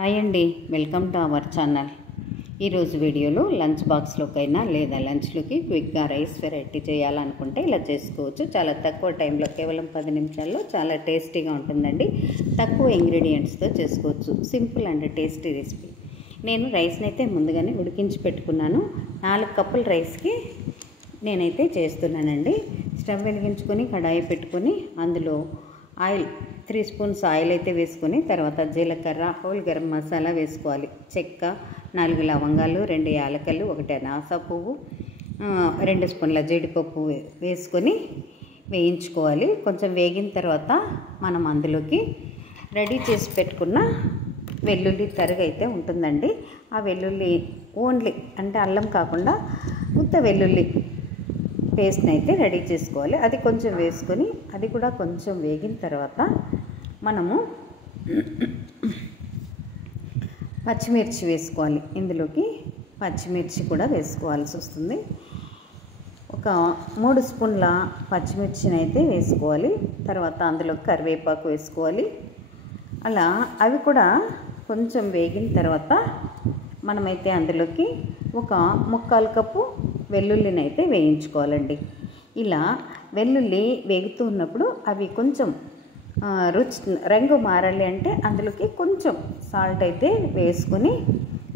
Hi అండి, welcome to our channel. ఈరోజు వీడియోలో లంచ్ బాక్స్లోకైనా లేదా లంచ్లోకి క్విక్గా రైస్ వెరైటీ చేయాలనుకుంటే ఇలా చేసుకోవచ్చు. చాలా తక్కువ టైంలో, కేవలం 10 నిమిషాల్లో చాలా టేస్టీగా ఉంటుందండి. తక్కువ ఇంగ్రీడియంట్స్తో చేసుకోవచ్చు. Simple and tasty recipe. నేను రైస్ని అయితే ముందుగానే ఉడికించి పెట్టుకున్నాను. 4 కప్పుల రైస్కి నేనైతే చేస్తున్నానండి. స్టవ్ వెలిగించుకొని కడాయి పెట్టుకొని అందులో ఆయిల్ 3 స్పూన్స్ ఆయిల్ అయితే వేసుకొని, తర్వాత జీలకర్ర, హోల్ గరం మసాలా వేసుకోవాలి. చెక్క, 4 లవంగాలు, 2 యాలకలు, 1 అనాస పువ్వు, 2 స్పూన్ల జీడిపప్పు వేసుకొని వేయించుకోవాలి. కొంచెం వేగిన తర్వాత మనం అందులోకి రెడీ చేసి పెట్టుకున్న వెల్లుల్లి తరుగు అయితే ఉంటుందండి. ఆ వెల్లుల్లి ఓన్లీ అంటే అల్లం కాకుండా ఉత్త వెల్లుల్లి పేస్ట్ని అయితే రెడీ చేసుకోవాలి. అది కొంచెం వేసుకొని అది కూడా కొంచెం వేగిన తర్వాత మనము పచ్చిమిర్చి వేసుకోవాలి. ఇందులోకి పచ్చిమిర్చి కూడా వేసుకోవాల్సి వస్తుంది. ఒక 3 స్పూన్ల పచ్చిమిర్చిని అయితే వేసుకోవాలి. తర్వాత అందులో కరివేపాకు వేసుకోవాలి. అలా అవి కూడా కొంచెం వేగిన తర్వాత మనమైతే అందులోకి ఒక 1/4 కప్పు వెల్లుల్లిని అయితే వేయించుకోవాలండి. ఇలా వెల్లుల్లి వేగుతూ ఉన్నప్పుడు అవి కొంచెం రంగు మారాలి అంటే అందులోకి కొంచెం సాల్ట్ అయితే వేసుకొని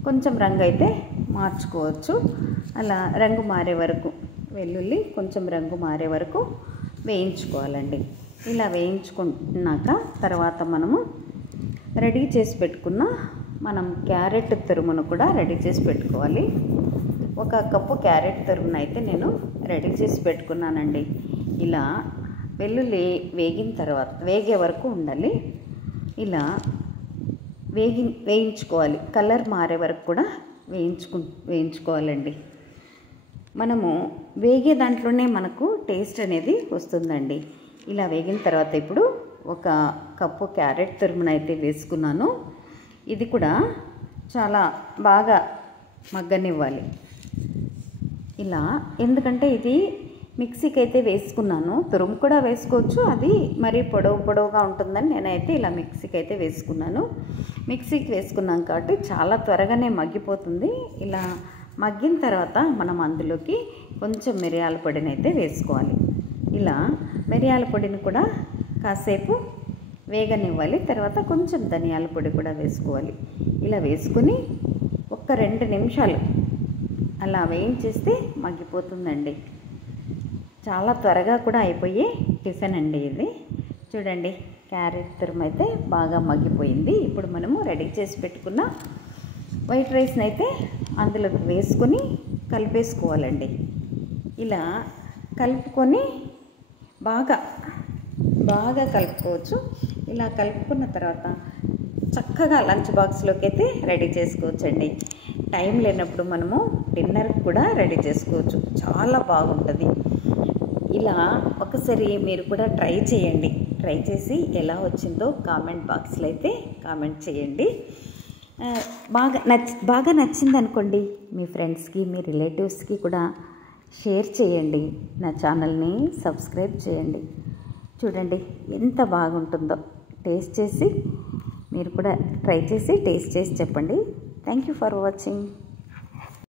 కొంచెం రంగు అయితే మార్చుకోవచ్చు. అలా రంగు మారే వరకు, వెల్లుల్లి కొంచెం రంగు మారే వరకు వేయించుకోవాలండి. ఇలా వేయించుకున్నాక తర్వాత మనము రెడీ చేసి పెట్టుకున్న క్యారెట్ తురుమును కూడా రెడీ చేసి పెట్టుకోవాలి. 1 కప్పు క్యారెట్ తురుమును అయితే నేను రెడీ చేసి పెట్టుకున్నానండి. ఇలా వెల్లుల్లి వేగిన తర్వాత వేగే వరకు ఉండాలి. ఇలా వేయించుకోవాలి. కలర్ మారే వరకు కూడా వేయించుకోవాలండి. మనము వేగే దాంట్లోనే మనకు టేస్ట్ అనేది వస్తుందండి. ఇలా వేగిన తర్వాత ఇప్పుడు 1 కప్పు క్యారెట్ తురుమును అయితే వేసుకున్నాను. ఇది కూడా చాలా బాగా మగ్గనివ్వాలి. ఇలా ఎందుకంటే ఇది మిక్సీకి అయితే వేసుకున్నాను. తురుము కూడా వేసుకోవచ్చు, అది మరీ పొడవుగా ఉంటుందని నేనైతే ఇలా మిక్సీకి అయితే వేసుకున్నాను. మిక్సీకి వేసుకున్నాం కాబట్టి చాలా త్వరగానే మగ్గిపోతుంది. ఇలా మగ్గిన తర్వాత మనం అందులోకి కొంచెం మిరియాల పొడిని అయితే వేసుకోవాలి. ఇలా మిరియాల పొడిని కూడా కాసేపు వేగనివ్వాలి. తర్వాత కొంచెం ధనియాల పొడి కూడా వేసుకోవాలి. ఇలా వేసుకొని 2 నిమిషాలు అలా వేయించేస్తే మగ్గిపోతుందండి. చాలా త్వరగా కూడా అయిపోయే టిఫిన్ అండి ఇది. చూడండి, క్యారెట్ తురుము అయితే బాగా మగ్గిపోయింది. ఇప్పుడు మనము రెడీ చేసి పెట్టుకున్న వైట్ రైస్ని అయితే అందులోకి వేసుకొని కలిపేసుకోవాలండి. ఇలా కలుపుకొని బాగా కలుపుకోవచ్చు. ఇలా కలుపుకున్న తర్వాత చక్కగా లంచ్ బాక్స్లోకి అయితే రెడీ చేసుకోవచ్చండి. టైం లేనప్పుడు మనము డిన్నర్కి కూడా రెడీ చేసుకోవచ్చు. చాలా బాగుంటుంది. ఇలా ఒకసారి మీరు కూడా ట్రై చేయండి. ట్రై చేసి ఎలా వచ్చిందో కామెంట్ బాక్స్లో అయితే కామెంట్ చేయండి. బాగా నచ్చింది అనుకోండి, మీ ఫ్రెండ్స్కి, మీ రిలేటివ్స్కి కూడా షేర్ చేయండి. నా ఛానల్ని సబ్స్క్రైబ్ చేయండి. చూడండి ఎంత బాగుంటుందో. టేస్ట్ చేసి మీరు కూడా ట్రై చేసి టేస్ట్ చేసి చెప్పండి. Thank you for watching.